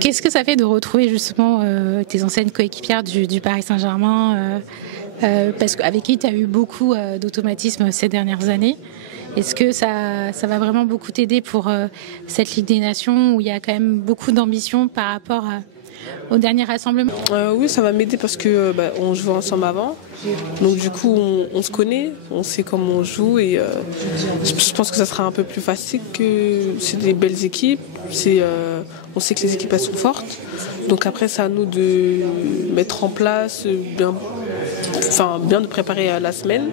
Qu'est-ce que ça fait de retrouver justement tes anciennes coéquipières du Paris Saint-Germain parce qu'avec qui tu as eu beaucoup d'automatisme ces dernières années? Est-ce que ça va vraiment beaucoup t'aider pour cette Ligue des Nations où il y a quand même beaucoup d'ambition par rapport au dernier rassemblement? Oui, ça va m'aider parce que on jouait ensemble avant. Donc du coup, on se connaît, on sait comment on joue et je pense que ça sera un peu plus facile que c'est des belles équipes. On sait que les équipes elles sont fortes. Donc après, c'est à nous de mettre en place, bien de préparer la semaine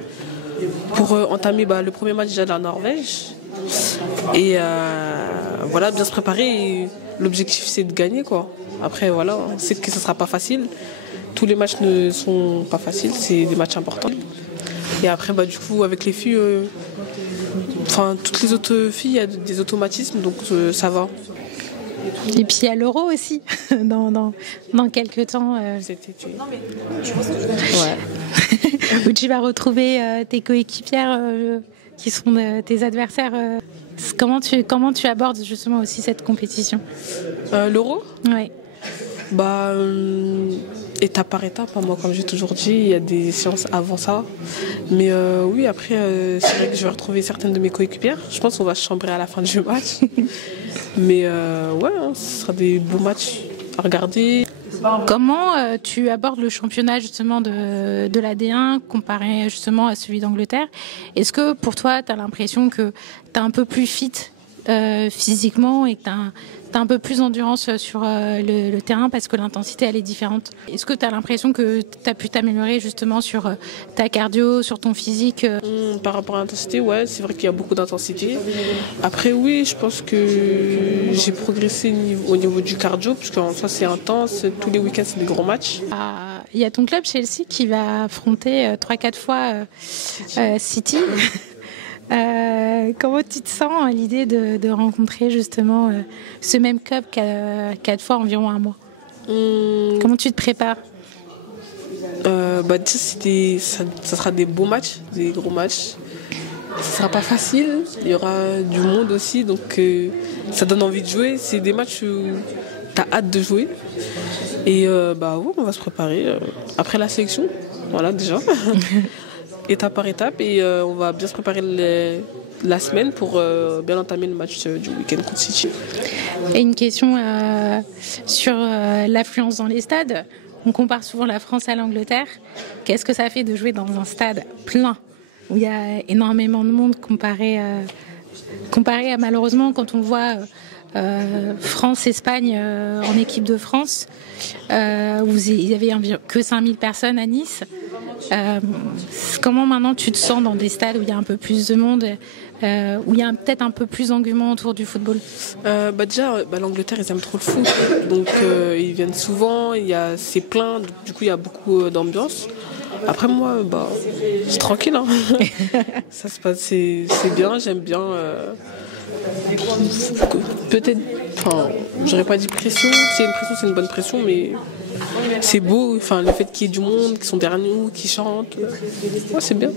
pour entamer le premier match déjà de la Norvège. Et voilà, bien se préparer. Et l'objectif, c'est de gagner, quoi. Après, voilà, on sait que ce ne sera pas facile. Tous les matchs ne sont pas faciles, c'est des matchs importants. Et après, du coup, avec les filles, toutes les autres filles, il y a des automatismes, donc ça va. Et puis il y a l'Euro aussi, dans quelques temps. Cet été. Ouais. Où tu vas retrouver tes coéquipières qui sont tes adversaires. Comment tu abordes justement aussi cette compétition? L'Euro? Ouais. Étape par étape, moi comme j'ai toujours dit, il y a des séances avant ça. Mais oui, après, c'est vrai que je vais retrouver certaines de mes coéquipières. Je pense qu'on va se chambrer à la fin du match. Mais ouais, ce sera des beaux matchs à regarder. Comment tu abordes le championnat justement de la D1 comparé justement à celui d'Angleterre? Est-ce que pour toi, tu as l'impression que tu es un peu plus fit physiquement et que tu as un peu plus d'endurance sur le terrain parce que l'intensité elle est différente? Est-ce que tu as l'impression que tu as pu t'améliorer justement sur ta cardio, sur ton physique? Par rapport à l'intensité, ouais, c'est vrai qu'il y a beaucoup d'intensité. Après oui, je pense que j'ai progressé au niveau du cardio parce qu'en soi c'est intense, tous les week-ends c'est des gros matchs. Il y a ton club Chelsea qui va affronter 3-4 fois City. Comment tu te sens à l'idée de rencontrer justement ce même club 4 fois environ un mois? Comment tu te prépares? Ça sera des beaux matchs, des gros matchs. Ça sera pas facile, il y aura du monde aussi, donc ça donne envie de jouer. C'est des matchs où tu as hâte de jouer. Et ouais, on va se préparer après la sélection, voilà déjà. Étape par étape et on va bien se préparer la semaine pour bien entamer le match du week-end contre City. Et une question sur l'affluence dans les stades. On compare souvent la France à l'Angleterre. Qu'est-ce que ça fait de jouer dans un stade plein où il y a énormément de monde comparé à malheureusement quand on voit France-Espagne en équipe de France, où il n'y avait que 5000 personnes à Nice. Comment maintenant tu te sens dans des stades où il y a un peu plus de monde, où il y a peut-être un peu plus d'engouement autour du football? L'Angleterre ils aiment trop le foot, donc ils viennent souvent, c'est plein, du coup il y a beaucoup d'ambiance. Après moi, c'est tranquille, hein. Ça se passe, c'est bien, j'aime bien. Peut-être, j'aurais pas dit pression. C'est une pression, c'est une bonne pression, mais c'est beau. Le fait qu'il y ait du monde, qui sont derrière nous, qui chantent, ouais, c'est bien.